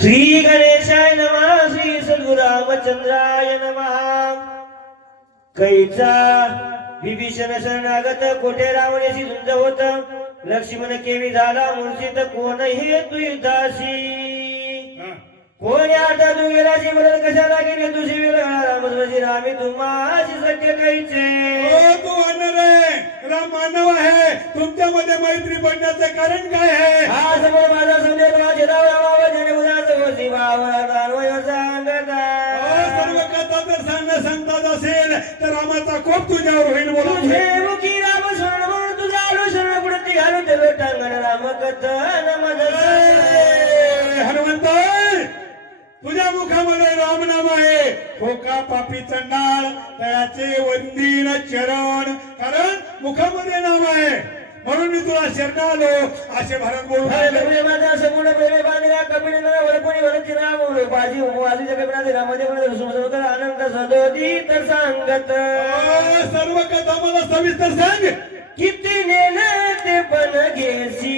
श्री गणेशाय नमः श्री सद्गुरामचंद्राय नमः. कैचा विभीषण शरणागत कोठे रावणेशी झुंज होत? लक्ष्मण केवी झाला मूर्छित कोण हे तुदासी कोण आता तू गेलाशी म्हणत कशाला गेले तुझी वेळ रामजी रामी तुम्हाशी सत्य ओ तू वानर आहे राम मानव आहे. तुमच्यामध्ये मैत्री पडण्याचे कारण काय आहे? हा समोर माझा संदेश माझे राव रामावा जने उदास दानवय सांगता सर्व कथा जर सांगणं सांगतात असेल तर रामाचा कोप तुझ्यावर होईल बोला तुझे मुखी राम शरण म्हणून तुझा आलो शरण पुढे घालून ते टांगण राम कथन तुझ्या मुखामध्ये राम नाम आहे. खोका पापी चंडाळ तळाचे वंदीन चरण. कारण मुखामध्ये नाम आहे. म्हणून मी तुला शरण आलो असे भारत बोलू कपिल राम बाजी बाजूच्या रामदेव सांगत. सर्व कथा मला सविस्तर सांग. किती नेलं ते पण घेसी.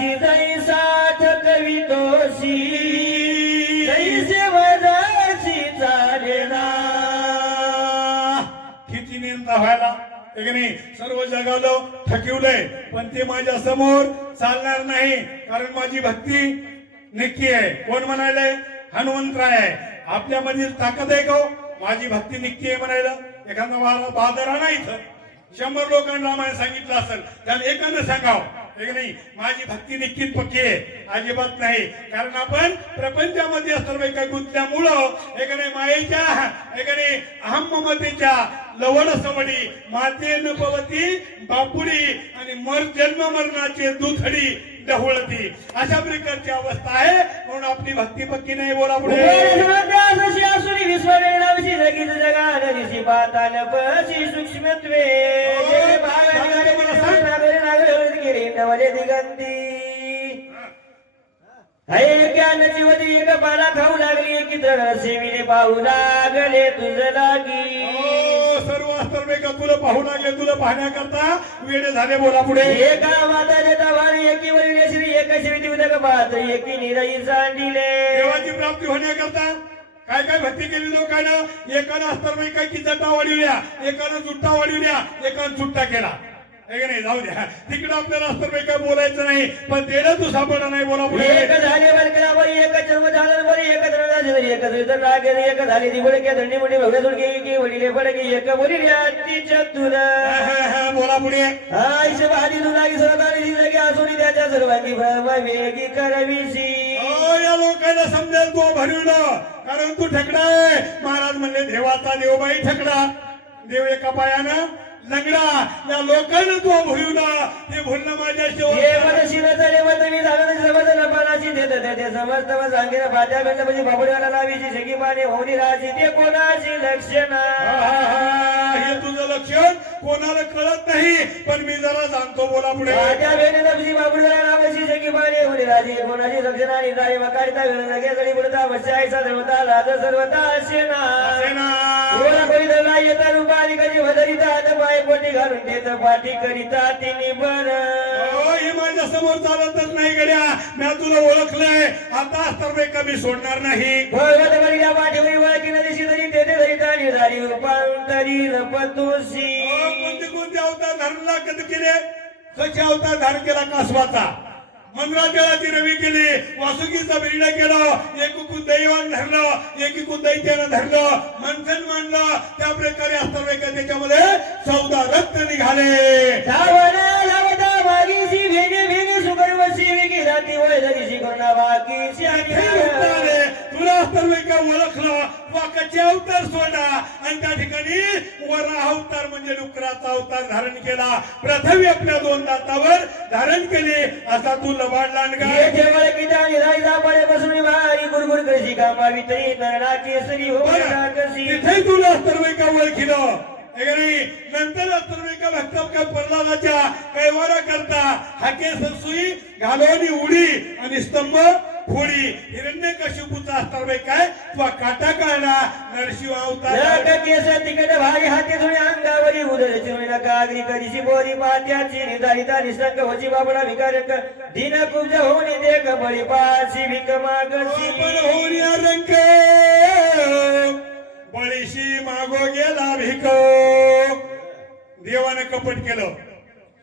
जगाशी जैसा साठ कवितोशी जैसे वजाशी चालेला किती निंदा व्हायला? नाही सर्व जगाला ठकिवलंय. पण ते माझ्यासमोर चालणार नाही कारण माझी भक्ती निक्की आहे. कोण म्हणायलंय? हनुमंतराय आहे. आपल्या मधील ताकद आहे का हो? माझी भक्ती निक्की आहे म्हणायला. एखादा बहा- बहादर आणा इथं. शंभर लोकांना रामायण सांगितलं असेल. त्याला एकानं सांगावं. हे नाही माझी भक्ती निश्चित पक्की आहे अजिबात नाही कारण आपण प्रपंचामध्ये सर्व काही गुंतल्यामुळं एका नाही मायेच्या एका नाही अहममतेच्या लवड सवडी माते न पवती बापुडी आणि मर जन्म मरणाचे दुथडी डहुळती अशा प्रकारची अवस्था आहे म्हणून आपली भक्ती पक्की नाही बोला पुढे असुरी विश्ववेणाविषयी पाताल पशी सूक्ष्मत्वे नवले दिगंती. एक ज्ञानाची वदी एक पाला खाऊ लागली एक दळ सेविले पाहू लागले तुझ लागी. ओ, सर्व का तुला पाहू लागले तुला पाहण्याकरता वेळे झाले बोला पुढे. एका माता देता वारी एकी वरील श्री एक शिवी उदक पात्र एकी निरई सांडिले. देवाची प्राप्ती होण्याकरता काय काय भक्ती केली लोकांना? एकानं अस्तर काही की जटा वाढवल्या एकानं जुट्टा वाढवल्या एकानं सुट्टा केला. हे का नाही? जाऊ द्या. तिकडे आपल्याला अस्तर काय बोलायचं नाही. पण तेला तू सापडा नाही बोला पुढे. एक झाले बरकरा बरी एक जन्म झाला बरी एक बरी. एक रागे एक झाली ती बडके दंडी मुडी भव्य दुर्गे की वडिले बडके एक हा, हा, हा, बोला पुढे. आईश भाजी दुलागी सरदारी ती लगे असुरी त्याच्या भ्रम वेगी करविसी या लोकांना समजेल तू भरवलं कारण तू ठकडा आहे. महाराज म्हणले देवाचा देवबाई ठकडा देव एका पायानं लंगडा या लोकांना तू भरवला ते भुलणं माझ्या हे मन समजत सांगेन फाट्या बेंड म्हणजे बाबुड्याला लावीची सगी पाणी होणी राजी ते कोणाची लक्षणा आहा, हे तुझं लक्षण? कोणाला कळत नाही पण मी जरा जाणतो बोला पुढे. पाणी होणी राजी कोणाची आणि जाई लगे बुडता सर्वता राज सर्वता असेना सेना. कोणा कोणी दला येता रूपाली कधी भदरिता हात पाय पोटी घालून देत पाठी करिता तिने बर. अहो, हे माझ्यासमोर चालतच नाही गड्या. मी तुला ओळखलंय. आता तर कमी सोडणार नाही. भगवत पाठीवरी वळकी नदीशी तरी तेथे तरी ताणी झाली रूपांतरी लपतोसी अहो, कोणते कोणते अवतार धारणला कधी केले? कसे अवतार धारण केला कासवाचा? मंगळादेवाची रवी केली वासुकीचा बिरडा केलं एकीकून दैवान धरलं एकीकून दैत्यानं धरलं मंथन मांडलं त्या प्रकारे असताना का त्याच्यामध्ये चौदा रक्त निघाले. धावना धावता राती वय हे. तुला ओळखलं. वाकाचे अवतार सोडा. आणि त्या ठिकाणी वरा अवतार म्हणजे डुकराचा अवतार धारण केला. प्रथम आपल्या दोन दातावर धारण केले. असा तू लबाड लांडगा. ये जेवळ किता निराई जापडे बसून भारी गुरगुर कामावी तरी हो तिथे तुला असताना का? ओळखिलं. नंतर असताना का भक्त काय प्रल्हादाच्या कैवारा करता हाके सुई घालवणी उडी आणि स्तंभ खोडी हिरण्य कशिपूचा बाई काय तुला काटा काढा नरशिव अवतार. केस तिकट भारी हाती धुणे अंगावरी उदर चिरुणी नका अग्री कधीशी बोरी पात्याची निधारिता निसंग होची बाबडा भिकारक. दिन कुब्ज होणे देख बळी पाशी भिक मागशी होऊन या रंग. बळीशी मागो गेला भिक. देवानं कपट केलं.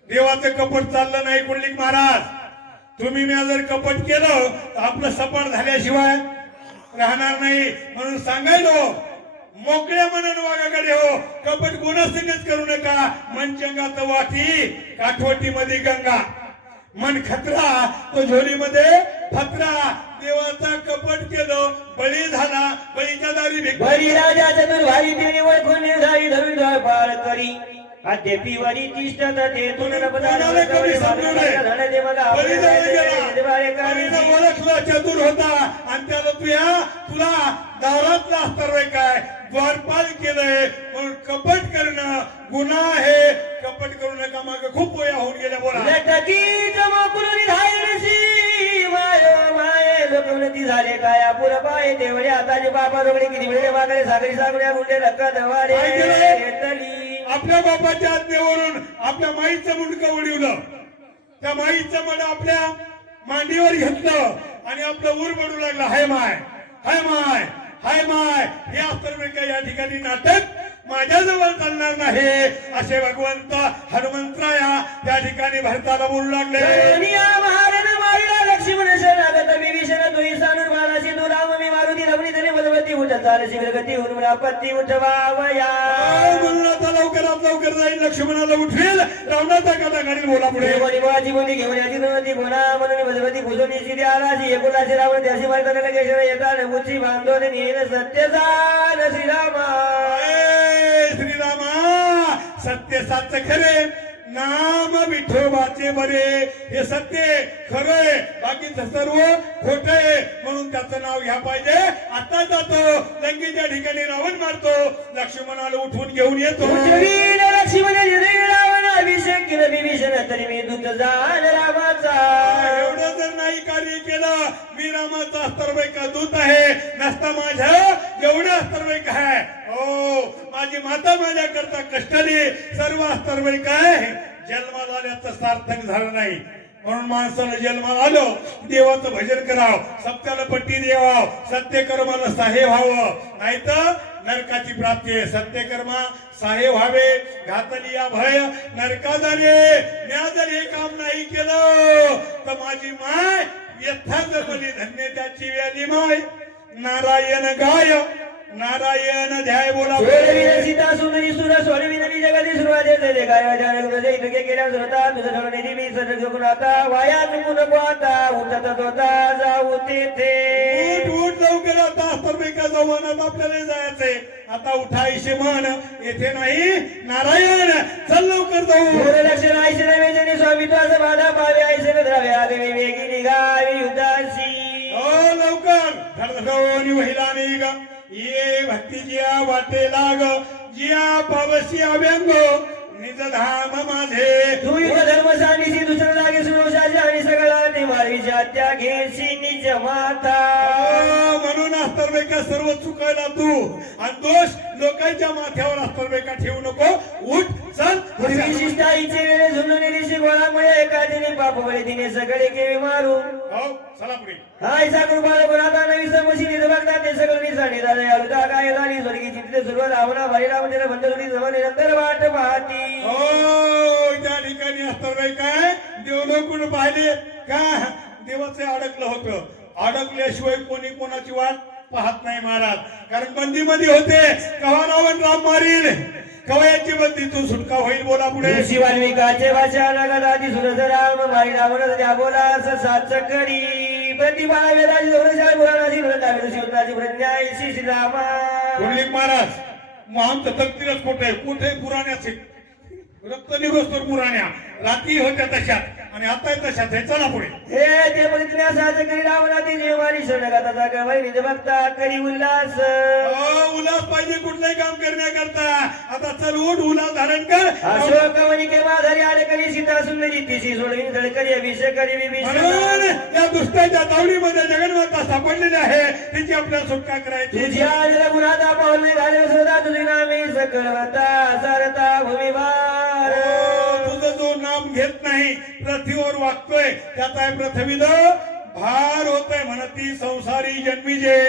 देवाचं कपट चाललं नाही कुंडलिक महाराज. तुम्ही मी जर कपट केलं तर आपलं सपाट झाल्याशिवाय राहणार नाही. म्हणून सांगायलो मोकळ्या मनानं वागाकडे हो. कपट गुणासंगच करू नका. मनचंगात वाटी काठवटीमध्ये गंगा. मन खतरा तो झोलीमध्ये फतरा. देवाचा कपट केलं बळी झाला बळीच्या दारी भिक बळी राजा चतुर भारी तिने ओळखून निर्धारी धरून धर पार करी. अद्यापी वरी तिष्ठत ते तुन कोणाला कमी चतुर होता. आणि त्याला तुया तुला दारातला असतर बाई काय? द्वारपाल केलंय. म्हणून कपट करणं गुन्हा आहे. कपट करू नका माग खूप वया होऊन गेल्या बोला. झाले काय पुर पाय देवळे आताचे बाबा रोगडे किती वेळे मागणे सागरी सागड्या गुंडे लक्का दवाडे काय केलं? तली आपल्या बापाच्या आज्ञेवरून आपल्या माईचं मुंडकं उडवलं. त्या माईचं मड आपल्या मांडीवर घेतलं आणि आपलं उर पडू लागला. Hi my hi my hi my. हे अस्तरवेका या ठिकाणी नाटक माझ्याजवळ चालणार नाही. असे भगवंत हनुमंतराया त्या ठिकाणी भरताला बोलू लागले. बलवती उठ चाल शिखर गती हुनमुना पत्ती उठवावया आता लवकरात लवकर जाईल लक्ष्मणाला उठवेल. रावणाचा कथा काढील बोला पुढे. बाजी बोली घेऊन याची नवती गुणा म्हणून बलवती भुजवणी सिद्धी आलाची एकुलाची रावण त्याची मार्गाने लगेश येतात मुची बांधून नेन सत्यजान श्रीरामा. श्रीरामा सत्य साच खरे. नाम विठोबाचे बरे. हे सत्य खरंय बाकीचं सर्व खोट आहे. म्हणून त्याचं नाव घ्या पाहिजे. आता जातो. लंकेच्या ठिकाणी रावण मारतो. लक्ष्मणाला उठवून घेऊन येतो. उठवीन लक्ष्मण हृदय रावण. अभिषेक केलं विभीषण. तरी मी दूत जाण रामाचा. एवढं जर नाही कार्य केलं मी रामाचा अस्तरबाईका दूत आहे? नसता माझ्या. एवढं अस्तरबाईक आहे हो माझी माता माझ्या करता कष्टाने सर्व अस्तरबाईक आहे जन्माला आल्याचं सार्थक झालं नाही. म्हणून माणसानं जन्माला आलो देवाचं भजन करावं सत्याला पट्टी द्यावाव सत्यकर्माला साहे व्हावं. नाहीतर नरकाची प्राप्ती आहे. सत्यकर्मा साहे व्हावे घातली या भय नरका झाले म्या जर हे काम नाही केलं. तर माझी माय यथाच बली धन्य त्याची व्याली माय. नारायण गाय. नारायण ध्याय बोला. सोडविन सीता सुंदरी सुर जगती सुरुवात काय वाजाने गुरुजे इतके केल्या सुरता तुझं ठरवणे दिवी सर आता वाया चुकून आता उठत होता जाऊ तेथे. उठ उठ लवकर आता आपल्याला जायचंय. आता उठायशे म्हण येथे नाही. नारायण चल लवकर जाऊ. थोडं लक्ष नाही वेजने स्वामित्वाचा बाधा पावे आईसे द्रव्य आगे वेगी निघावी युद्धाशी हो लवकर. धडधडवणी महिला निघ. ये भक्तीच्या वाटे लाग जिया पावसी अभ्यंग निज धाम माझे. तू युग धर्म सांगीशी दुसरं लागे सुरोशाची आणि सगळा ते मारीच्या त्या घेशी निज माता. म्हणून अस्तरबेका सर्व चुकायला तू. आणि दोष लोकांच्या माथ्यावर अस्तरबेका ठेवू नको. उठ चल. पूर्वी शिष्टाईचे वेळे झुंजून ऋषी गोळामुळे एका दिनी पाप बळे तिने सगळे केवे मारू. हाय सागर बाळ गुणाता नवी समशी निर्भक्ता ते सगळं निसाडी झाले अरुदा काय झाली? स्वर्गी चिंते सुरुवात आवना भारी रामचंद्र बंधुरी जवळ निरंतर वाट पाहती. हो त्या ठिकाणी असतं काय? पाहिले? का देवाचे अडकलं होतं. अडकल्याशिवाय कोणी कोणाची वाट पाहत नाही महाराज. कारण बंदीमध्ये होते. कवा रावण राम मारील? कवा याची बंदीतून सुटका होईल बोला पुढे. ऋषी वाल्मिकाचे भाषा नगदादी सुरज राम मारी रावण त्या बोला असं सात कडी प्रतिभा वेदाची गौरशाळ पुराणाची वृंदावी ऋषी वृंदाची प्रज्ञा श्री कुंडलिक महाराज मग आमचं तकदीरच कुठे कुठे पुराण्याचे रक्त निघोस्तोर पुराण्या. रात्री होत्या तशात. आणि आता तशाच आहे चला पुढे. हे ते म्हणितल्या सात करी रावणाची जेवारी शरणगाताचा गवळी निज भक्ता करी उल्हास. अहो, उल्हास पाहिजे कुठलंही काम करण्याकरता. आता चल उठ उल्हास धारण कर. अशोक वनिके माधरी आडक करी सीता सुंदरी तिची सोडविन धडकरी अभिषेकरी विभीषण. म्हणून या दुष्टाच्या तावडीमध्ये जगन्माता सापडलेली आहे. तिची आपल्याला सुटका करायची. तुझ्या पाऊल नाही घाले सदा तुझी नामे पृथ्वीवर वागतोय त्याचा पृथ्वील भार होतोय म्हणती संसारी जन्मीजे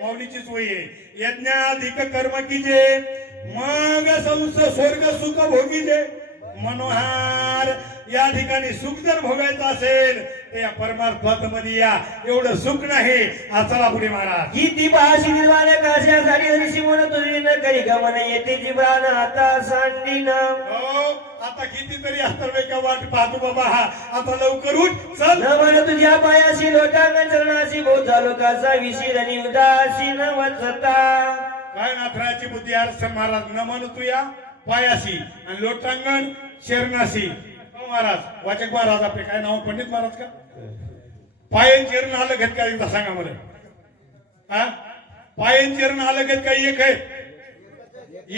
माऊलीचीच वय आहे. यज्ञाधिक कर्म कीजे मग संस स्वर्ग सुख भोगीजे मनोहार या ठिकाणी सुख जर भोगायचं असेल तर या परमार्थात मध्ये या. एवढं सुख नाही. चला पुढे महाराज. ही ती भाषी निर्माण काशासाठी ऋषी म्हणून तुझी न करी गमन येते जी प्राण आता सांडीन. हो. आता कितीतरी असतात का वाट पाहतो बाबा. हा आता लवकर उठ चल. न म्हण तुझ्या पायाशी लोटांगण चरणाशी बोध झालो कासा विशील आणि उदासी न वचता काय नाथराची बुद्धी अर्थ महाराज न म्हणू तू या पायाशी आणि लोटांगण शरणाशी. हो महाराज वाचक महाराज आपले काय नाव? पंडित महाराज का? पायन चरण आलं घेत का एकदा सांगा मला? हा? पायन चरण आलं घेत का एक आहे?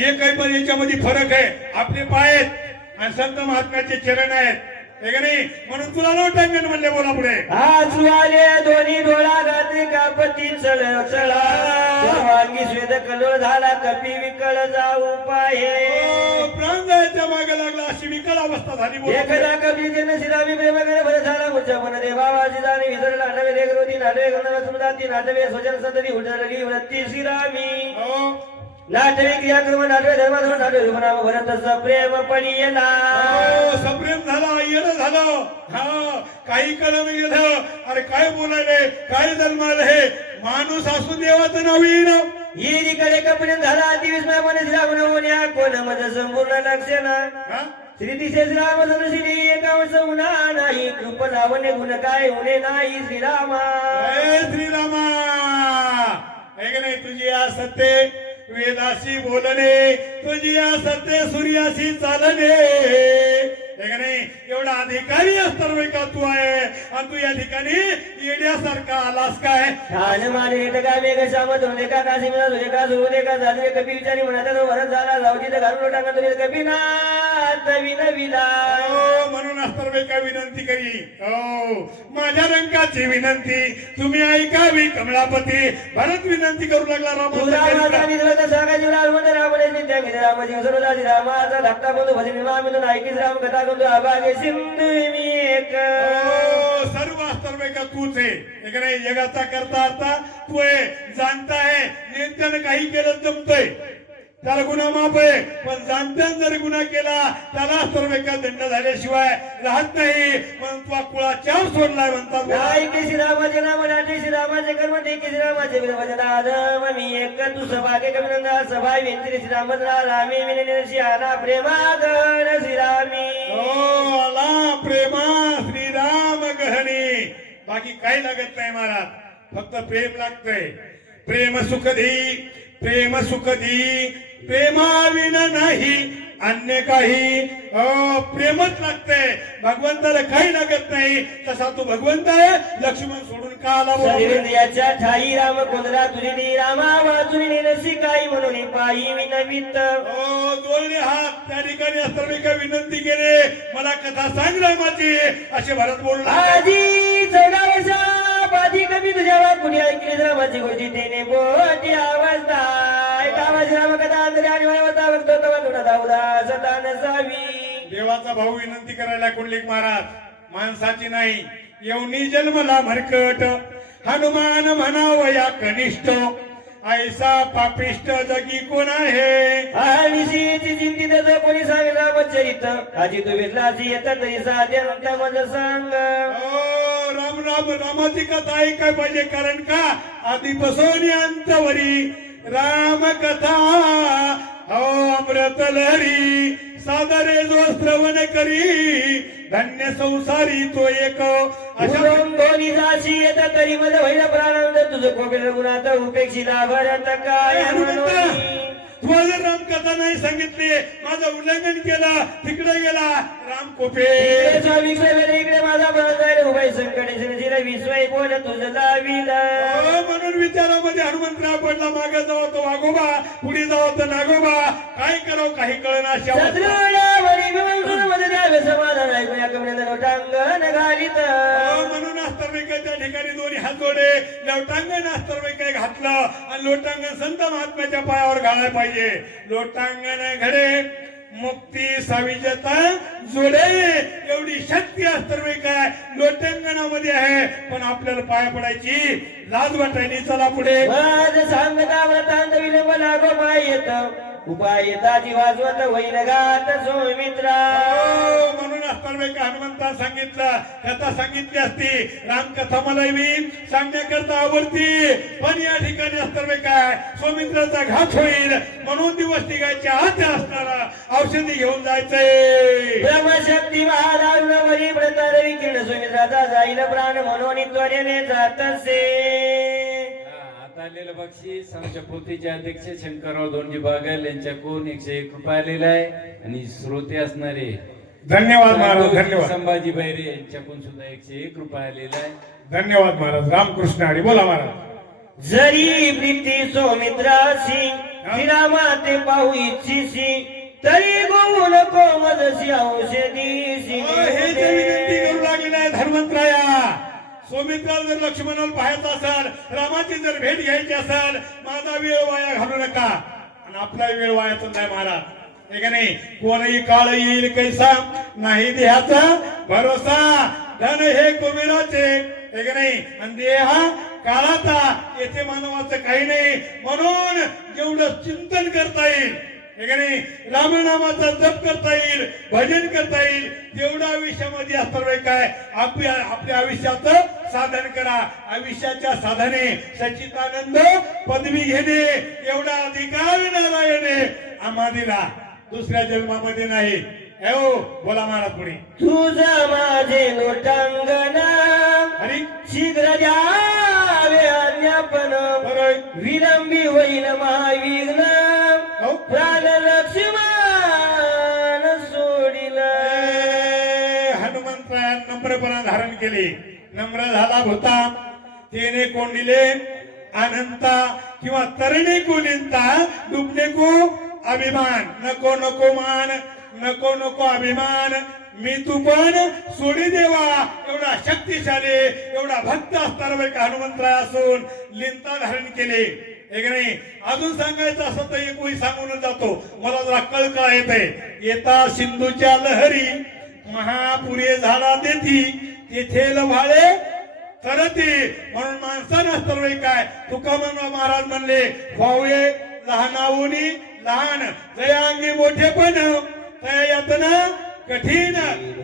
एक आहे पण याच्यामध्ये फरक आहे. आपले पाय आहेत. आणि संत महात्म्याचे चरण आहेत. हे का नाही? म्हणून तुला लोटांगण म्हणले बोला पुढे. आज आले दोन्ही डोळा घातले कापती चढ चढा? वांगी स्वेद कलोळ झाला कपी विकळ जाऊ पाहे. ओ, प्राण जायच्या मागे लागला अशी विकल अवस्था झाली बोला. एकदा कपी जन श्रीरामी प्रेम करे भर झाला. मुच्या मन देवाची जाणी विसरला. नाटवे लेकरोती नाटवे गंधर्व सुमदाती नाटवे स्वजन संतती उठरली वृत्ती श्रीरामी. हो. नाटवे क्रियाक्रम नाटवे धर्म धर्म नाटवे रुपनाम भरत प्रेम पडियला हो, सप्रेम झाला येणं झालं हा काही कळलं गेलं अरे काय बोलायले काय जन्माला हे माणूस असून देवाचं नाव येणं येरीकडे कपडे झाला दिवसमय मन श्रावण होण्या कोण मज संपूर्ण लक्षण हा? श्री दिशे श्रीराम श्री एकावंश उन्हा नाही कृप लावणे गुण काय होणे नाही श्रीरामा जय श्रीरामा हे का नाही तुझी आज सत्य वेदाशी बोलणे तुझी सत्य सूर्याशी चालणे. नाही? एवढा अधिकारी बाई का तू आहे. आणि तू या ठिकाणी येण्यासारखा आलास काय? ठाण माने का काशी का का झाले कपी विचारी म्हणा तो वरद झाला जाऊची तर घालून टाका तुझे कपी ना विला म्हणून असतर बाई का विनंती करी? हो माझ्या रंगाची विनंती. तुम्ही ऐकावी कमलापती भरत विनंती करू लागला रामाचा धाकटा बंधू भजन विमामितून ऐकीच राम कथा बंधू अभागे सिंधू मी एक. हो, सर्व तूच आहे. जगाचा करता तू आहे जाणता आहे नेत्यानं काही केलं जमतंय. त्याला गुन्हा माफ आहे. पण जाणत्यानं जर गुन्हा केला त्याला का दंड झाल्याशिवाय राहत नाही. पण तू कुळा चार सोडलाय म्हणतात. नाही की श्रीरामाचे नाम नाटे श्रीरामाचे कर्म ते की श्रीरामाचे विध भजन आदम. मी एक तू सभागे कविनंदा. सभा व्यंत्री श्रीरामद्रा रामी विनशी आला प्रेमागण श्रीरामी. हो आला प्रेमा श्रीराम गहनी. बाकी काही लागत नाही महाराज. फक्त प्रेम लागतंय. प्रेम सुख दी प्रेम सुख दी प्रेमाविन नाही अन्य काही प्रेमच लागतंय. भगवंताला काही लागत नाही. तसा तू भगवंत आहे. लक्ष्मण सोडून का आला ठाई राम कोंदरा तुझी रामा वाचुनी निरसी काही म्हणून पायी विनवित. जोडले हात त्या ठिकाणी असताना मी काय विनंती केली? मला कथा सांग रामाची असे भरत बोलू कमी कुणी ऐकली रामाची गोष्टी तेने बोटी कामाची राम कथा अंतरी आणि वयवता भक्त तवा तुला दाऊदा सता नसावी देवाचा भाऊ विनंती करायला कुंडलिक महाराज माणसाची नाही. येऊनी जन्मला भरकट. हनुमान म्हणावं या कनिष्ठ. ऐसा पापिष्ट जगी कोण आहे? जो कोणी सांगे रामचरित आजी तू विसलाची येत तरी साध्या सांग. ओ, राम राम रामाची कथा ऐकाय पाहिजे. कारण का? आधीपासून अंतवरी राम कथा हो अमृत लहरी सादरे जो श्रवण करी धन्य संसारी तो एक. अशा दोन्ही जाशी येत तरी मध्ये होईल प्राणानंद तुझं कोकिल गुणात उपेक्षिला भरत काय तू जर रामकथा नाही सांगितली? माझं उल्लंघन केलं तिकडे गेला. राम कोपे. इकडे माझा बळत जाईल उभय संकटे विश्वय बोल तुझं लाविला. हो, म्हणून विचारामध्ये हनुमंतराव पडला मागे जावं तो वागोबा पुढे जावं तर नागोबा. काय करावं काही द्यावे समाधान कमळेंद्र लोटांगण घालीत. ठिकाणी दोन्ही हात जोडे लोटांगण अस्तर्विका घातलं आणि लोटांगण संत महात्म्याच्या पायावर घालायला पाहिजे. लोटांगण घडे मुक्ती साविजता जोडे एवढी शक्ती काय लोटांगणामध्ये आहे. पण आपल्याला पाया पडायची लाज वाटायची. चला पुढे. सांगता व्रतांत विलंब लागो पाय येतं उपाय येताची वाजवत होईन गात सोमित्रा. हो, म्हणून अस्तर्विका हनुमंता सांगितलं कथा सांगितली असती. रामकथा मला मी सांगण्याकरता आवडती. पण या ठिकाणी अस्तर्विका आहे सोमित्राचा घात होईल. म्हणून दिवस निघायच्या आत असणारा औषधी घेऊन जायचंय. ब्रह्मशक्ती महाराज वरी प्रतार विकीर्ण सुमित्राचा जाईल प्राण म्हणून त्वरेने जात आलेलं बक्षीस आमच्या पोथीचे अध्यक्ष शंकरराव धोंडी बागल यांच्याकडून एकशे एक रुपये आलेला आहे आणि श्रोते असणारे धन्यवाद महाराज धन्यवाद. संभाजी बैरे यांच्याकडून सुद्धा एकशे एक रुपये आलेला आहे. धन्यवाद महाराज रामकृष्ण हरी बोला महाराज. जरी प्रीती सोमित्राशी तिला माते पाहू इच्छिसी तरी गोवू नको मदसी औषधीसी हे विनंती करू हनुमंतराया सौमित्राला जर लक्ष्मणाला पाहायचं असेल रामाची जर भेट घ्यायची असेल माझा वेळ वाया घालू नका. आणि आपला वेळ वायाचा नाही महाराज हे का नाही? कोणही काळ येईल कैसा? नाही देहाचा भरोसा. धन हे कुबेराचे. हे का नाही? आणि देहा काळाचा. येथे मानवाचं काही नाही. म्हणून जेवढं चिंतन करता येईल रामनामाचा जप करता येईल भजन करता येईल. तेवढं आयुष्यामध्ये असणार काय? आपल्या आपल्या आयुष्याचं साधन करा. आयुष्याच्या साधने सच्चिदानंद पदवी घेणे एवढा अधिकार नारायणे आम्हा दिला दुसऱ्या जन्मामध्ये नाही. हे बोला महाराज पुढे. तुझ माझे लोटांगण शीघ्र विलंबी होईल महाविघ्न. केले. नम्र झाला होता तेने कोंडिले अनंता किंवा तरणे कोलिंता डुबणे को अभिमान. नको नको मान. नको नको अभिमान. मी तू पण सोडी देवा. एवढा शक्तिशाली एवढा भक्त असताना एक का हनुमंतराय असून लिंता धारण केले. हे नाही? अजून सांगायचं असं तर एक वेळी सांगून जातो. मला जरा कळकळ येत आहे येता सिंधूच्या लहरी महापुरे झाला देती. तेथे लभाळे करते. म्हणून माणसानं सर्व काय? तुका म्हणून महाराज म्हणले व्हावे लहानाऊनी लहान जयांगी मोठेपण तया यातना कठीण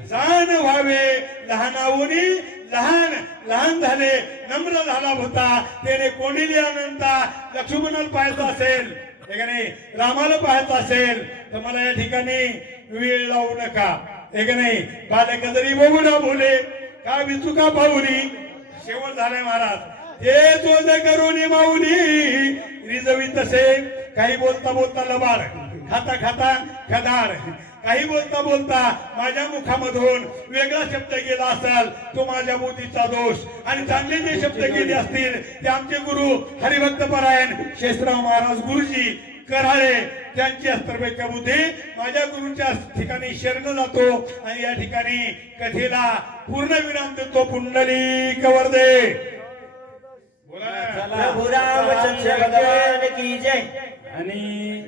जाण व्हावे. लहानाऊनी लहान लहान झाले नम्र झाला होता. त्याने कोणीली अनंता लक्ष्मणाला पाहायचं असेल. नाही? रामाला पाहायचं असेल. तर मला या ठिकाणी वेळ लावू नका. हे का नाही? बालक जरी बघू ना बोले का विचुका पाहुली शेवट झालाय महाराज. हे तोज करून माऊली रिजवी तसे. काही बोलता बोलता लबाड खाता खाता खदाड. काही बोलता बोलता माझ्या मुखामधून वेगळा शब्द गेला असाल तो माझ्या बुद्धीचा दोष. आणि चांगले जे शब्द गेले असतील ते आमचे गुरु हरिभक्त परायण शेषराव महाराज गुरुजी कराळे त्यांची अस्त्रबैक्य बुद्धी माझ्या गुरुच्या ठिकाणी शरण जातो आणि या ठिकाणी कथेला पूर्ण विराम देतो पुंडली कवर्दे बोला. प्रभु रामचंद्र भगवान की जय. आणि